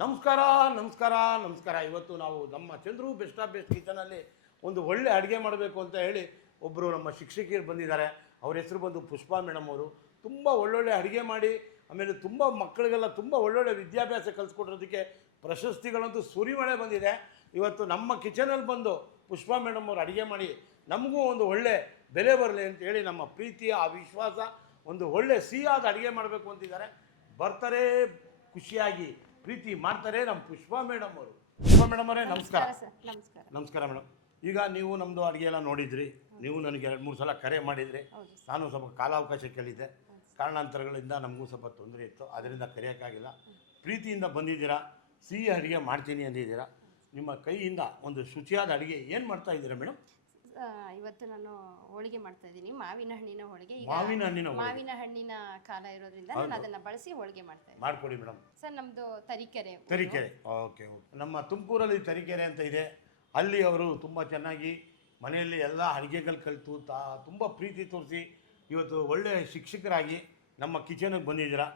ನಮಸ್ಕಾರ ನಮಸ್ಕಾರ ನಮಸ್ಕಾರ. ಇವತ್ತು ನಾವು ನಮ್ಮ ಚಂದ್ರು ಬೆಸ್ಟ್ ಆಫ್ ಬೆಸ್ಟ್ ಕಿಚನಲ್ಲಿ ಒಂದು ಒಳ್ಳೆ ಅಡುಗೆ ಮಾಡಬೇಕು ಅಂತ ಹೇಳಿ ಒಬ್ಬರು ನಮ್ಮ ಶಿಕ್ಷಕಿಯರು ಬಂದಿದ್ದಾರೆ. ಅವ್ರ ಹೆಸರು ಬಂದು ಪುಷ್ಪಾ ಮೇಡಮ್ ಅವರು. ತುಂಬ ಒಳ್ಳೊಳ್ಳೆ ಅಡುಗೆ ಮಾಡಿ ಆಮೇಲೆ ತುಂಬ ಮಕ್ಕಳಿಗೆಲ್ಲ ತುಂಬ ಒಳ್ಳೊಳ್ಳೆ ವಿದ್ಯಾಭ್ಯಾಸ ಕಲಿಸ್ಕೊಟ್ಟಿರೋದಕ್ಕೆ ಪ್ರಶಸ್ತಿಗಳಂತೂ ಸುರಿಮಳೆ ಬಂದಿದೆ. ಇವತ್ತು ನಮ್ಮ ಕಿಚನಲ್ಲಿ ಬಂದು ಪುಷ್ಪಾ ಮೇಡಮ್ ಅವರು ಅಡುಗೆ ಮಾಡಿ ನಮಗೂ ಒಂದು ಒಳ್ಳೆ ಬೆಲೆ ಬರಲಿ ಅಂತ ಹೇಳಿ ನಮ್ಮ ಪ್ರೀತಿಯ ಆ ವಿಶ್ವಾಸ ಒಂದು ಒಳ್ಳೆ ಸಿಹಿಯಾದ ಅಡುಗೆ ಮಾಡಬೇಕು ಅಂತಿದ್ದಾರೆ. ಬರ್ತಾರೆ ಖುಷಿಯಾಗಿ ಪ್ರೀತಿ ಮಾಡ್ತಾರೆ ನಮ್ಮ ಪುಷ್ಪಾ ಮೇಡಮ್ ಅವರು. ಪುಷ್ಪಾ ಮೇಡಮ್ ಅವರೇ ನಮಸ್ಕಾರ. ನಮಸ್ಕಾರ ಮೇಡಮ್. ಈಗ ನೀವು ನಮ್ಮದು ಅಡುಗೆ ಎಲ್ಲ ನೋಡಿದ್ರಿ, ನೀವು ನನಗೆ 2-3 ಸಲ ಕರೆ ಮಾಡಿದ್ರಿ. ನಾನು ಸ್ವಲ್ಪ ಕಾಲಾವಕಾಶ ಕೇಳಿದ್ದೆ, ಕಾರಣಾಂತರಗಳಿಂದ ನಮಗೂ ಸ್ವಲ್ಪ ತೊಂದರೆ ಇತ್ತು, ಅದರಿಂದ ಕರೆಯೋಕ್ಕಾಗಿಲ್ಲ. ಪ್ರೀತಿಯಿಂದ ಬಂದಿದ್ದೀರಾ, ಸಿಹಿ ಅಡುಗೆ ಮಾಡ್ತೀನಿ ಅಂದಿದ್ದೀರಾ. ನಿಮ್ಮ ಕೈಯಿಂದ ಒಂದು ಶುಚಿಯಾದ ಅಡುಗೆ ಏನು ಮಾಡ್ತಾ ಇದ್ದೀರಾ ಮೇಡಮ್? ಇವತ್ತು ನಾನು ಹೋಳಿಗೆ ಮಾಡ್ತಾ ಇದ್ದೀನಿ, ಮಾವಿನ ಹಣ್ಣಿನ ಹೋಳಿಗೆ. ಮಾವಿನ ಹಣ್ಣಿನ ಕಾಲ ಇರೋದ್ರಿಂದ ನಾನು ಅದನ್ನ ಬಳಸಿ ಹೋಳಿಗೆ ಮಾಡ್ತಾ ಇದ್ದೀನಿ. ಮಾಡ್ಕೊಡಿ ಮೇಡಮ್. ಸರ್ ನಮ್ದು ತರೀಕೆರೆ. ಓಕೆ. ನಮ್ಮ ತುಮಕೂರಲ್ಲಿ ತರೀಕೆರೆ ಅಂತ ಇದೆ. ಅಲ್ಲಿ ಅವರು ತುಂಬ ಚೆನ್ನಾಗಿ ಮನೆಯಲ್ಲಿ ಎಲ್ಲ ಅಡುಗೆಗಳು ಕಲಿತು ತುಂಬ ಪ್ರೀತಿ ತೋರಿಸಿ ಇವತ್ತು ಒಳ್ಳೆಯ ಶಿಕ್ಷಕರಾಗಿ ನಮ್ಮ ಕಿಚನ್ಗೆ ಬಂದಿದ್ದೀರಾ.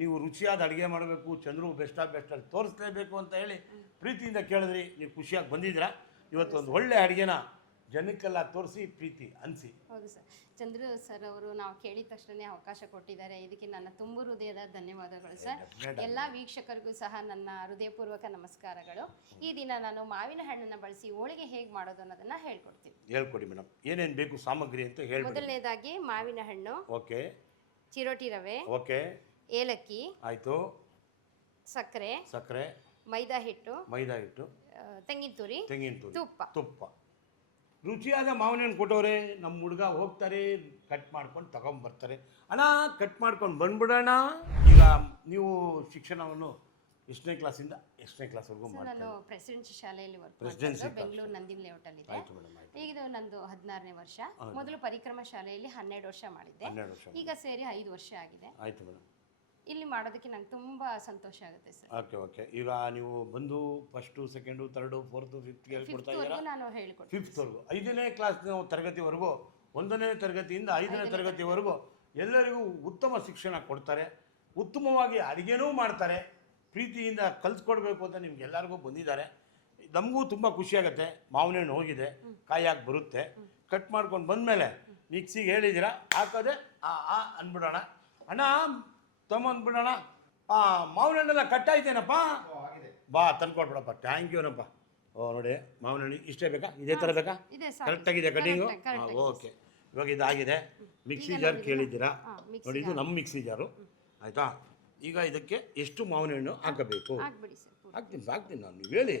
ನೀವು ರುಚಿಯಾದ ಅಡುಗೆ ಮಾಡಬೇಕು, ಚಂದ್ರು ಬೆಸ್ಟ್ ಆಫ್ ಬೆಸ್ಟಲ್ಲಿ ತೋರಿಸ್ಲೇಬೇಕು ಅಂತ ಹೇಳಿ ಪ್ರೀತಿಯಿಂದ ಕೇಳಿದ್ರಿ. ನೀವು ಖುಷಿಯಾಗಿ ಬಂದಿದ್ದೀರಾ. ಇವತ್ತು ಒಂದು ಒಳ್ಳೆ ಅಡುಗೆನ ಜನಕ್ಕೆಲ್ಲ ತೋರಿಸಿ ಪ್ರೀತಿ ಅನಿಸಿ. ಹೌದು ಸರ್, ಚಂದ್ರು ಸರ್ ಅವರು ನಾವು ಕೇಳಿದ ತಕ್ಷಣವೇ ಅವಕಾಶ ಕೊಟ್ಟಿದ್ದಾರೆ. ಇದಕ್ಕೆ ನನ್ನ ತುಂಬ ಹೃದಯದ ಧನ್ಯವಾದಗಳು ಸರ್. ಎಲ್ಲ ವೀಕ್ಷಕರಿಗೂ ಸಹ ನನ್ನ ಹೃದಯಪೂರ್ವಕ ನಮಸ್ಕಾರಗಳು. ಈ ದಿನ ನಾನು ಮಾವಿನ ಹಣ್ಣನ್ನು ಬಳಸಿ ಹೋಳಿಗೆ ಹೇಗೆ ಮಾಡೋದು ಅನ್ನೋದನ್ನ ಹೇಳ್ಕೊಡ್ತೀನಿ. ಹೇಳ್ಕೊಡಿ ಮೇಡಮ್. ಏನೇನು ಬೇಕು ಸಾಮಗ್ರಿ ಅಂತ ಹೇಳಿ. ಮೊದಲನೇದಾಗಿ ಮಾವಿನ ಹಣ್ಣು, ಓಕೆ, ಚಿರೋಟಿ ರವೆ, ಓಕೆ, ಏಲಕ್ಕಿ, ಆಯಿತು, ಸಕ್ಕರೆ, ಮೈದಾ ಹಿಟ್ಟು, ತೆಂಗಿನ ತುರಿ, ತುಪ್ಪ. ರುಚಿಯಾದ ಮಾವಿನ ಹಣ್ಣು ಕೊಟ್ಟವ್ರೆ. ನಮ್ಮ ಹುಡುಗ ಹೋಗ್ತಾರೆ, ಕಟ್ ಮಾಡ್ಕೊಂಡು ತಗೊಂಡ್ಬರ್ತಾರೆ. ಅಣ್ಣ ಕಟ್ ಮಾಡ್ಕೊಂಡು ಬಂದ್ಬಿಡೋಣ. ಈಗ ನೀವು ಶಿಕ್ಷಣವನ್ನು ಎಷ್ಟನೇ ಕ್ಲಾಸಿಂದ ಎಷ್ಟನೇ ಕ್ಲಾಸ್ವರೆಗೂ ಮಾಡ್ತಾರೆ? ನಾನು ಪ್ರೆಸಿಡೆನ್ಸಿ ಶಾಲೆಯಲ್ಲಿ ವರ್ಕ್ ಮಾಡ್ತೀನಿ, ಬೆಂಗಳೂರು ನಂದಿನಿ ಲೇಔಟಲ್ಲಿ ಇದೆ. ಈಗ ಇದು ನಂದು 16ನೇ ವರ್ಷ. ಮೊದಲು ಪರಿಕ್ರಮ ಶಾಲೆಯಲ್ಲಿ 12 ವರ್ಷ ಮಾಡಿದ್ದೆ. ಈಗ ಸೇರಿ 5 ವರ್ಷ ಆಗಿದೆ. ಆಯಿತು ಮೇಡಮ್. ಇಲ್ಲಿ ಮಾಡೋದಕ್ಕೆ ನಂಗೆ ತುಂಬ ಸಂತೋಷ ಆಗುತ್ತೆ ಸರ್. ಓಕೆ. ಈಗ ನೀವು ಬಂದು first, second, third, fourth, fifth ಹೇಳ್ಕೊಡ್ತಾ ಇದ್ದೀರಾ? ನಾನು ಹೇಳ್ಕೊಡ್ತೀನಿ. 5th ವರೆಗೂ, 5ನೇ ಕ್ಲಾಸ್ ತರಗತಿವರೆಗೂ, 1ನೇ ತರಗತಿಯಿಂದ 5ನೇ ತರಗತಿವರೆಗೂ ಎಲ್ಲರಿಗೂ ಉತ್ತಮ ಶಿಕ್ಷಣ ಕೊಡ್ತಾರೆ. ಉತ್ತಮವಾಗಿ ಅಡುಗೆನೂ ಮಾಡ್ತಾರೆ. ಪ್ರೀತಿಯಿಂದ ಕಲಿಸ್ಕೊಡ್ಬೇಕು ಅಂತ ನಿಮ್ಗೆ ಎಲ್ಲರಿಗೂ ಬಂದಿದ್ದಾರೆ. ನಮಗೂ ತುಂಬ ಖುಷಿಯಾಗುತ್ತೆ. ಮಾವಿನ ಹಣ್ಣು ಹೋಗಿದೆ, ಕಾಯಾಗಿ ಬರುತ್ತೆ. ಕಟ್ ಮಾಡ್ಕೊಂಡು ಬಂದಮೇಲೆ ಮಿಕ್ಸಿಗೆ ಹೇಳಿದ್ದೀರಾ, ಹಾಕೋದೆ ಅಂದ್ಬಿಡೋಣ. ಅಣ್ಣ ತೊಗೊಂಡ್ಬಿಡೋಣ. ಮಾವಿನ ಹಣ್ಣೆಲ್ಲ ಕಟ್ಟಾಯ್ತೇನಪ್ಪ? ಬಾ ತಂದ್ಕೊಡ್ಬಿಡಪ್ಪ. ಥ್ಯಾಂಕ್ ಯೂನಪ್ಪ. ನೋಡಿ ಮಾವಿನ ಹಣ್ಣು ಇಷ್ಟೇ ಬೇಕಾ? ಇದೇ ಥರ ಬೇಕಾ? ಕರೆಕ್ಟಾಗಿದೆ ಕಟಿಂಗು? ಓಕೆ. ಇವಾಗ ಇದಾಗಿದೆ. ಮಿಕ್ಸಿ ಜಾರ್ ಕೇಳಿದ್ದೀರಾ ನೋಡಿ, ಇದು ನಮ್ಮ ಮಿಕ್ಸಿ ಜಾರು. ಆಯಿತಾ? ಈಗ ಇದಕ್ಕೆ ಎಷ್ಟು ಮಾವಿನ ಹಣ್ಣು ಹಾಕಬೇಕು? ಹಾಕ್ತೀನಿ ನಾನು, ನೀವು ಹೇಳಿ.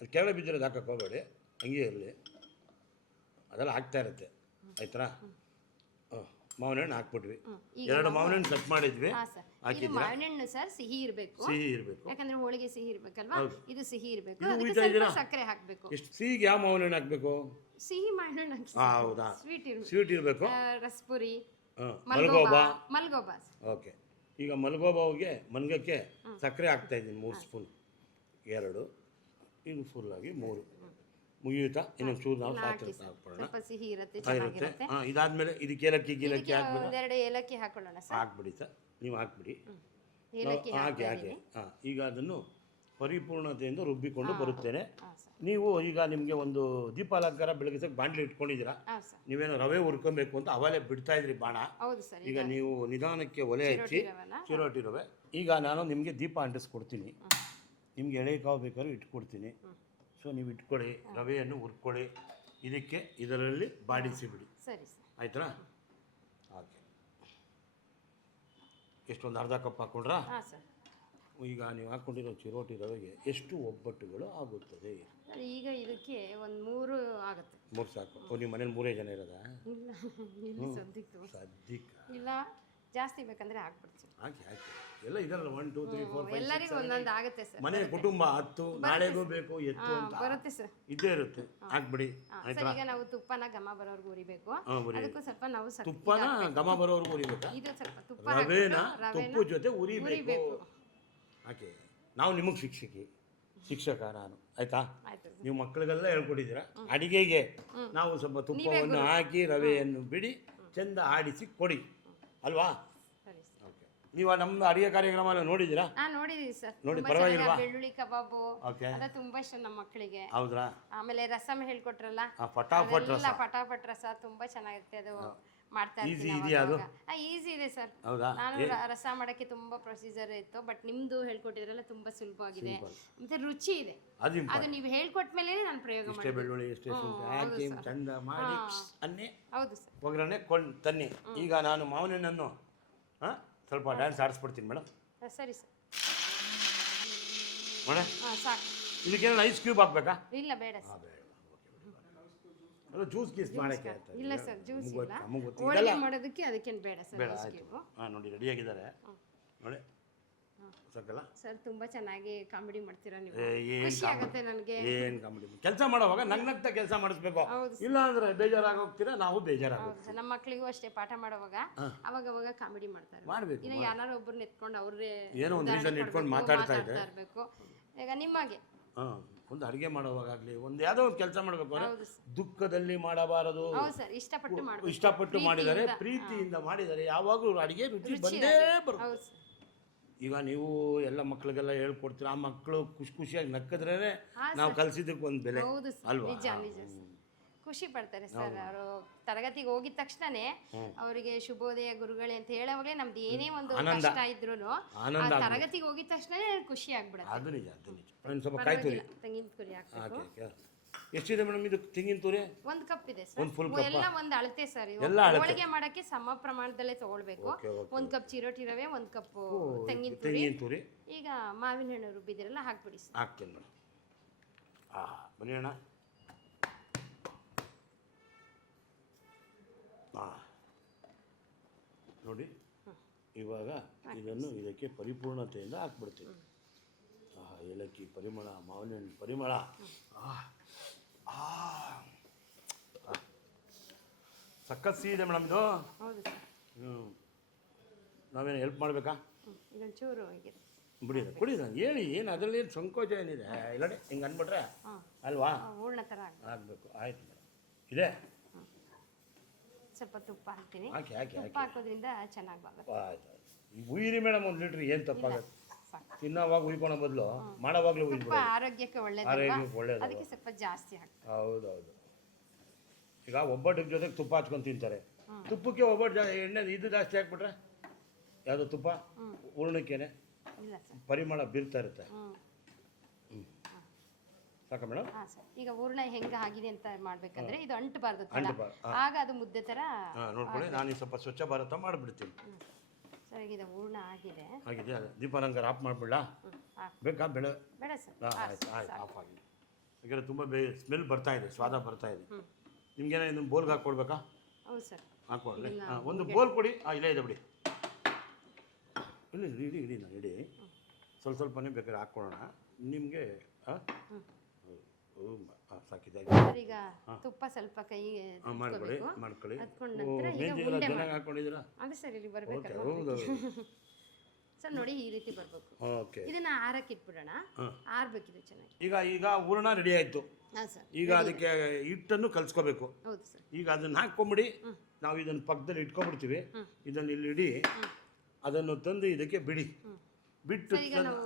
ಅದು ಕೆಳಗೆ ಬಿದ್ದಿರೋದು ಹಾಕಕ್ಕೆ ಹೋಗಬೇಡಿ, ಹಂಗೆ ಇರಲಿ. ಅದೆಲ್ಲ ಹಾಕ್ತಾ ಇರುತ್ತೆ. ಆಯ್ತಾ? ಮಾವಿನ ಹಣ್ಣು ಹಾಕ್ಬಿಟ್ವಿ. 2 ಮಾವಿನ ಹಣ್ಣು ಕಟ್ ಮಾಡಿದ್ವಿ. ಮಾವಿನ ಹಣ್ಣು ಸರ್ ಸಿಹಿ ಇರಬೇಕು, ಯಾಕಂದ್ರೆ ಹೋಳಿಗೆ ಸಿಹಿ ಇರಬೇಕಲ್ವಾ? ಇದು ಸಿಹಿ ಇರಬೇಕು, ಸಕ್ಕರೆ ಹಾಕಬೇಕು. ಎಷ್ಟು ಸಿಹಿಗೆ ಯಾವ ಮಾವಿನ ಹಣ್ಣು ಹಾಕಬೇಕು? ಸಿಹಿ ಮಾವಿನ ಹಣ್ಣು. ಹೌದಾ? ಸ್ವೀಟ್ ಇರಬೇಕು. ರಸಪುರಿ, ಮಲ್ಗೋಬಾ. ಓಕೆ. ಈಗ ಮಲ್ಗಕ್ಕೆ ಸಕ್ಕರೆ ಹಾಕ್ತಾ ಇದ್ದೀನಿ 3 ಸ್ಪೂನ್. 2 ಇದು ಫುಲ್ಲಾಗಿ 3 ಮುಗಿಯುತ್ತಾ? ಇನ್ನೊಂದು ಚೂರು ನಾವು ಹಾಕ್ಬಿಡೋಣ. ಸಿಹಿ ಇರುತ್ತೆ. ಇದಾದ್ಮೇಲೆ ಇದಕ್ಕೆ ಏಲಕ್ಕಿ ಹಾಕ್ಬೇಕು. 2 ಏಲಕ್ಕಿ ಹಾಕೊಳ್ಳೋಣ ಸರ್. ಹಾಕ್ಬಿಡಿ ಸರ್, ನೀವು ಹಾಕ್ಬಿಡಿ. ಹಾಕಿ. ಈಗ ಅದನ್ನು ಪರಿಪೂರ್ಣತೆಯಿಂದ ರುಬ್ಬಿಕೊಂಡು ಬರುತ್ತೇನೆ. ನೀವು ಈಗ ನಿಮಗೆ ಒಂದು ದೀಪಾಲಂಕಾರ ಬೆಳಗಿಸಕ್ಕೆ ಬಾಣಲಿ ಇಟ್ಕೊಂಡಿದ್ದೀರಾ. ನೀವೇನೋ ರವೆ ಹುರ್ಕೊಬೇಕು ಅಂತ ಅವಾಗಲೇ ಬಿಡ್ತಾ ಇದ್ರಿ ಬಾಣ. ಈಗ ನೀವು ನಿಧಾನಕ್ಕೆ ಒಲೆ ಹಚ್ಚಿ ಚಿರೋಟಿ ರವೆ. ಈಗ ನಾನು ನಿಮಗೆ ದೀಪ ಅಂಟಿಸ್ಕೊಡ್ತೀನಿ. ನಿಮ್ಗೆ ಎಳೆ ಕಾವು ಬೇಕಾದ್ರೂ ಇಟ್ಕೊಡ್ತೀನಿ. ಸೊ ನೀವು ಇಟ್ಕೊಳ್ಳಿ, ರವೆಯನ್ನು ಹುರ್ಕೊಳ್ಳಿ. ಇದರಲ್ಲಿ ಬಾಡಿಸಿ ಬಿಡಿ. ಆಯ್ತಾ? ಓಕೆ. ಎಷ್ಟೊಂದು ಅರ್ಧ ಕಪ್ ಹಾಕ್ಕೊಂಡ್ರಾ? ಈಗ ನೀವು ಹಾಕ್ಕೊಂಡಿರೋ ಚಿರೋಟಿ ರವೆಗೆ ಎಷ್ಟು ಒಬ್ಬಟ್ಟುಗಳು ಆಗುತ್ತದೆ? ಈಗ ಇದಕ್ಕೆ ಒಂದು 3 ಆಗುತ್ತೆ. 3 ಸಾಕು. ನಿಮ್ಮ ಮನೇಲಿ 3 ಜನ ಇರೋದಾ? ಸದ್ಯಕ್ಕೆ ಇಲ್ಲ, ಜಾಸ್ತಿ ಬೇಕಂದ್ರೆ ಹಾಕ್ಬಿಡ್ತೀನಿ. ಹಾಕಿ ಎಲ್ಲ ಇದರಲ್ಲ 1 2 3 4 5 ಎಲ್ಲರಿಗೂ ಒಂದೊಂದು ಆಗುತ್ತೆ ಸರ್. ಮನೆ ಕುಟುಂಬ 10 ನಾಳೆಗೂ ಬೇಕು ಎತ್ತು ಅಂತ ಬರುತ್ತೆ ಸರ್. ಇದ್ದೇ ಇರುತ್ತೆ. ಹಾಕ್ಬಿಡಿ. ಆಯ್ತಾ? ಈಗ ನಾವು ತುಪ್ಪನ ಘಮ ಬರೋವರೆಗೂ ಉರಿಬೇಕು. ಅದಕ್ಕೂ ಸ್ವಲ್ಪ ನಾವು ತುಪ್ಪನ ಘಮ ಬರೋವರೆಗೂ ಉರಿಬೇಕು. ಇದು ಸ್ವಲ್ಪ ತುಪ್ಪ ರವೆನ ತುಪ್ಪ ಜೊತೆ ಉರಿಬೇಕು. ಹಾಕಿ. ನಾವು ನಿಮಗೆ ಶಿಕ್ಷಕ ನಾನು. ಆಯ್ತಾ? ನೀವು ಮಕ್ಕಳಿಗೆಲ್ಲ ಹೇಳ್ಕೊಟ್ಟಿದ್ದೀರಾ. ಅಡಿಗೆಗೆ ನಾವು ಸ್ವಲ್ಪ ತುಪ್ಪವನ್ನು ಹಾಕಿ ರವೆಯನ್ನು ಬಿಡಿ, ಚೆಂದ ಆಡಿಸಿ ಕೊಡಿ ಅಲ್ವಾ? ಓಕೆ. ನೀವು ನಮ್ಮ ಅಡಿಗೆ ಕಾರ್ಯಕ್ರಮ ಎಲ್ಲ ನೋಡಿದ್ದೀರಾ? ನೋಡಿದೀವಿ ಸರ್. ನೋಡಿ, ತುಂಬಾ ಪರವಾಗಿಲ್ವಾ? ಚೆನ್ನಾಗಿ ಬೆಳ್ಳುಳ್ಳಿ ಕಬಾಬು ಓಕೆ. ಅದ ತುಂಬಾ ಇಷ್ಟ ನಮ್ಮ ಮಕ್ಕಳಿಗೆ. ಹೌದ್ರಾ? ಆಮೇಲೆ ರಸಮ್ ಹೇಳ್ಕೊಟ್ರಲ್ಲ, ಫಟಾಫಟ್ ರಸ. ಅದೆಲ್ಲ ಫಟಾಫಟ್ ರಸ ತುಂಬಾ ಚೆನ್ನಾಗಿರುತ್ತೆ. ಅದು ಮಾಡ್ತಾ ಈಸಿ ಇರ್ತೀನಿ ಇದೆಯಾ ಅದು? ಈಸಿ ಇದೆ ಸರ್. ಹೌದಾ? ನಾನು ರಸ ಮಾಡಕ್ಕೆ ತುಂಬಾ ಪ್ರೊಸೀಜರ್ ಇತ್ತು, ಬಟ್ ನಿಮ್ದು ಹೇಳ್ಕೊಟ್ಟಿದ್ರಲ್ಲ ತುಂಬಾ ಸುಲಭವಾಗಿದೆ, ಮತ್ತೆ ರುಚಿ ಇದೆ. ಅದು ನೀವು ಹೇಳ್ಕೊಟ್ಮೇಲೆ ನಾನು ಪ್ರಯೋಗ ಇಷ್ಟೇ ಮಾಡಿದೆ. ಬೆಳ್ಳುಳ್ಳಿ, ಇಷ್ಟೇ ಶುಂಠಿ ಹಾಕಿ ಚಂದ ಮಾಡಿ ಅನ್ನಿ ಹೌದು ಸರ್. ಒಗ್ಗರಣೆ ತನ್ನಿ. ಈಗ ನಾನು ಮಾವಿನ ಹಣ್ಣನ್ನು ಸ್ವಲ್ಪ ಡ್ಯಾನ್ಸ್ ಆಡಿಸ್ಬಿಡ್ತೀನಿ ಮೇಡಮ್. ಸರಿ ಸರ್. ಮೇಡಮ್ ಸಾಕು. ಇದಕ್ಕೇನು ಐಸ್ ಕ್ಯೂಬ್ ಹಾಕ್ಬೇಕಾ? ಇಲ್ಲ, ಬೇಡ ಸರ್. ಅದು ಜ್ಯೂಸ್ ಗೀಸ್ ಮಾಡೋಕ್ಕೆ ಇಲ್ಲ ಸರ್, ಜ್ಯೂಸ್ ಇಲ್ಲ. ನಮಗೆ ಗೊತ್ತಿಲ್ಲ. ಹೋಳಿಗೆ ಮಾಡೋದಕ್ಕೆ ಅದಕ್ಕೇನು ಬೇಡ ಸರ್. ಬೇಡ, ಆಯಿತು. ನೋಡಿ ರೆಡಿಯಾಗಿದ್ದಾರೆ ನೋಡಿ. ಸಾಕಲ್ಲ ಸರ್, ತುಂಬಾ ಚೆನ್ನಾಗಿ ಕಾಮಿಡಿ ಮಾಡ್ತೀರಾ ನೀವು. ಏನು ಖುಷಿ ಆಗುತ್ತೆ ನನಗೆ. ಏನು ಕಾಮಿಡಿ ಕೆಲಸ ಮಾಡುವಾಗ ನಗ್ನಗ್ತಾ ಕೆಲಸ ಮಾಡಿಸ್ಬೇಕು. ಇಲ್ಲ ಅಂದ್ರೆ ಬೇಜಾರಾಗಿ ಹೋಗ್ತೀರಾ, ನಾವು ಬೇಜಾರಾಗೋಗ್ತೀವಿ. ನಮ್ಮ ಮಕ್ಕಳಿಗೂ ಅಷ್ಟೇ ಪಾಠ ಮಾಡುವಾಗ ಅವಾಗ ಕಾಮಿಡಿ ಮಾಡ್ತಾರೆ. ಮಾಡಬೇಕು. ಇನ್ನು ಯಾರು ಒಬ್ಬರನ್ನ ಎತ್ಕೊಂಡು ಅವ್ರೇ ಏನೋ ಒಂದು ರೀಸನ್ ಇಟ್ಕೊಂಡು ಮಾತಾಡ್ತಾ ಇರಬೇಕು. ಈಗ ನಿಮಗೆ ಒಂದು ಅಡುಗೆ ಮಾಡುವಾಗಲಿ ಒಂದು ಯಾವುದೋ ಒಂದು ಕೆಲಸ ಮಾಡಬೇಕು ಅಂದ್ರೆ ಹೌದು ದುಃಖದಲ್ಲಿ ಮಾಡಬಾರದು. ಹೌದು ಸರ್, ಇಷ್ಟಪಟ್ಟು ಮಾಡಬೇಕು. ಇಷ್ಟಪಟ್ಟು ಮಾಡಿದರೆ, ಪ್ರೀತಿಯಿಂದ ಮಾಡಿದರೆ ಯಾವಾಗಲೂ ಅಡುಗೆ ರುಚಿ ಬಂದೇ ಬರುತ್ತೆ. ಹೌದು ಸರ್. ಈಗ ನೀವು ಎಲ್ಲ ಮಕ್ಳಿಗೆಲ್ಲ ಹೇಳ್ಕೊಡ್ತೀರ, ಆ ಮಕ್ಕಳು ಖುಷಿಯಾಗಿ ನಕ್ಕಿದ್ರೇ ನಾವು ಕಲಿಸಿದ್ದಕ್ಕೆ ಒಂದು ಬೆಲೆ ಹೌದು ಸರ್, ಅಲ್ವಾ? ನಿಜ ನಿಜ ಸರ್. ಖುಷಿ ಪಡ್ತಾರೆ ಸರ್. ಅವರು ತರಗತಿಗೆ ಹೋಗಿದ ತಕ್ಷಣನೇ ಅವರಿಗೆ ಶುಭೋದಯ ಗುರುಗಳೇ ಅಂತ ಹೇಳೋವಾಗಲೇ ನಮ್ದು ಏನೇ ಒಂದು ಕಷ್ಟ ಇದ್ರು ತರಗತಿಗೆ ಹೋಗಿದ ತಕ್ಷಣ ಖುಷಿ ಆಗ್ಬಿಡುತ್ತೆ. ಅದು ನಿಜ, ಅದು ನಿಜ. ಒಂದು ಸ್ವಲ್ಪ ಕಾಯಿ ತುರಿ, ತೆಂಗಿನ ತುರಿ ಹಾಕ್ಬೇಕು. ಎಷ್ಟಿದೆ ಮೇಡಮ್ ಇದು ತೆಂಗಿನ ತುರಿ? 1 ಕಪ್ ಇದೆ ಸರ್. ಒಂದು ಫುಲ್ ಕಪ್ ಎಲ್ಲ ಒಂದು ಅಳತೆ ಸರ್. ಹೋಳಿಗೆ ಮಾಡಕ್ಕೆ ಸಮ ಪ್ರಮಾಣದಲ್ಲೇ ತಗೊಳ್ಬೇಕು. 1 ಕಪ್ ಚಿರೋಟಿ ರವೆ, 1 ಕಪ್ ತೆಂಗಿನ ತುರಿ. ಈಗ ಮಾವಿನ ಹಣ್ಣು ರುಬ್ಬಿದಿರಲ್ಲ ಹಾಕ್ಬಿಡಿ ಸರ್. ಹಾಕ್ತೀನಿ ಮೇಡಮ್. ಬನ್ನಿ ಅಣ್ಣ. ನೋಡಿ, ಇವಾಗ ಇದನ್ನು ಇದಕ್ಕೆ ಪರಿಪೂರ್ಣತೆಯಿಂದ ಹಾಕ್ಬಿಡ್ತೀನಿ. ಏಲಕ್ಕಿ ಪರಿಮಳ, ಮಾವಿನ ಹಣ್ಣು ಪರಿಮಳ. ಸಖತ್ ಸಿಹಿ ಇದೆ ಮೇಡಮ್ ಇದು. ಹೌದು ಸರ್. ನಾವೇನು ಹೆಲ್ಪ್ ಮಾಡಬೇಕಾ? ಇದೊಂಚೂರು ಹೀಗಿದೆ ಬಿಡಿ, ಕುಡಿ. ನಂಗೆ ಹೇಳಿ, ಏನು ಅದರಲ್ಲಿ ಸಂಕೋಚ ಏನಿದೆ? ಇಲ್ಲಡೆ ಹಿಂಗೆ ಅಂದ್ಬಿಟ್ರೆ ಅಲ್ವಾ? ಹೂರ್ಣ ಥರ ಆಗಬೇಕು. ಆಯ್ತು ಮೇಡಮ್. ಇದೆ, ಸ್ವಲ್ಪ ತುಪ್ಪ ಹಾಕ್ತೀನಿ. ಹಾಕಿ ಹಾಕಿ ಹಾಕಿ. ತುಪ್ಪ ಹಾಕೋದ್ರಿಂದ ಚೆನ್ನಾಗಿ ಬರುತ್ತೆ. ಆಯ್ತು ಆಯ್ತು. ಈಗ ಉಯ್ಯಿರಿ ಮೇಡಮ್, 1 ಲೀಟ್ರ್ ಏನು ತಪ್ಪಾಗುತ್ತೆ? ತಿನ್ನೋವಾಗ ಉಯ್ಕೊಳೋ ಬದಲು ಮಾಡೋವಾಗಲೇ ತುಪ್ಪ ಉಯ್ಬಿಡೋದು. ಆರೋಗ್ಯಕ್ಕೆ ಒಳ್ಳೇದು, ಆರೋಗ್ಯಕ್ಕೆ ಒಳ್ಳೇದು. ಅದಕ್ಕೆ ಸ್ವಲ್ಪ ಜಾಸ್ತಿ ಹಾಕ್ತೀನಿ. ಹೌದೌದು. ಈಗ ಒಬ್ಬಟ್ಟಿಗೆ ಜೊತೆಗೆ ತುಪ್ಪ ಹಚ್ಕೊಂಡು ತಿಂತಾರೆ. ತುಪ್ಪಕ್ಕೆ ಒಬ್ಬಟ್ಟು ಎಣ್ಣೆ ಇದು ಜಾಸ್ತಿ ಹಾಕ್ಬಿಟ್ರೆ ಯಾವುದು ತುಪ್ಪ ಹೂರ್ಣಕ್ಕೇನೆ ಇಲ್ಲ ಸರ್, ಪರಿಮಳ ಬೀರ್ತಾ ಇರುತ್ತೆ. ಸಾಕ ಮೇಡಮ್? ಹಾಂ ಸರ್. ಈಗ ಹೂರ್ಣ ಹೆಂಗೆ ಆಗಿದೆ ಅಂತ ಮಾಡ್ಬೇಕಂದ್ರೆ ಇದು ಅಂಟಬಾರ್ದು, ಆಗ ಅದು ಮುದ್ದೆ ಥರ. ನೋಡ್ಕೊಳ್ಳಿ, ನಾನು ಸ್ವಲ್ಪ ಸ್ವಚ್ಛ ಭಾರತ ಮಾಡಿಬಿಡ್ತೀನಿ. ಸರ್, ಈಗ ಹೂರ್ಣ ಆಗಿದೆ. ಆಗಿದೆ. ದೀಪಾಲಂಕಾರ ಆಫ್ ಮಾಡಿಬಿಡ್ಲಾ? ಬೇಕಾ? ಬೇಡ ಸರ್. ಆಯ್ತು ಆಯ್ತು, ಆಫ್ ಆಗಿದೆ. ಯಾಕಂದರೆ ತುಂಬ ಸ್ಮೆಲ್ ಬರ್ತಾ ಇದೆ, ಸ್ವಾದ ಬರ್ತಾ ಇದೆ. ನಿಮ್ಗೇನೋ ಇದನ್ನು ಬೋಲ್ಗೆ ಹಾಕ್ಕೊಡ್ಬೇಕಾ? ಹೌದು ಸರ್, ಹಾಕ್ಕೊಡ್ಲಿ. ಒಂದು ಬೋಲ್ ಕೊಡಿ. ಇಲ್ಲೇ ಇದೆ ಬಿಡಿ. ಇಲ್ಲ ಇಡಿ ಇಡಿ ನಾನು ಇಡಿ. ಸ್ವಲ್ಪನೇ ಬೇಕಾದ್ರೆ ಹಾಕ್ಕೊಡೋಣ ನಿಮಗೆ. ಸಾಕಿದೆ. ಈಗ ತುಪ್ಪ ಸ್ವಲ್ಪ ಕೈಗೆ ಮಾಡ್ಕೊಳ್ಳಿ. ಚೆನ್ನಾಗಿ ಹಾಕೊಂಡಿದ್ದೀರಾ? ಅದೇ ಸರ್, ಇಲ್ಲಿ ಬರ್ಬೇಕಲ್ಲ. ಹೌದು ಸರ್ ನೋಡಿ, ಈ ರೀತಿ ಬರಬೇಕು. ಓಕೆ. ಇದನ್ನ ಆರಕ್ಕೆ ಇಟ್ಬಿಡೋಣ. ಆರ್ಬೇಕಿದೆ ಚೆನ್ನಾಗಿ. ಈಗ ಹೂರ್ಣ ರೆಡಿ ಆಯಿತು. ಹಾಂ ಸರ್. ಈಗ ಅದಕ್ಕೆ ಹಿಟ್ಟನ್ನು ಕಲಿಸ್ಕೋಬೇಕು. ಹೌದು ಸರ್. ಈಗ ಅದನ್ನು ಹಾಕ್ಕೊಂಬಿಡಿ. ನಾವು ಇದನ್ನು ಪಕ್ಕದಲ್ಲಿ ಇಟ್ಕೊಂಡ್ಬಿಡ್ತೀವಿ. ಇದನ್ನು ಇಲ್ಲಿ ಇಡಿ. ಅದನ್ನು ತಂದು ಇದಕ್ಕೆ ಬಿಡಿ. ಬಿಟ್ಟು ಈಗ ನಾವು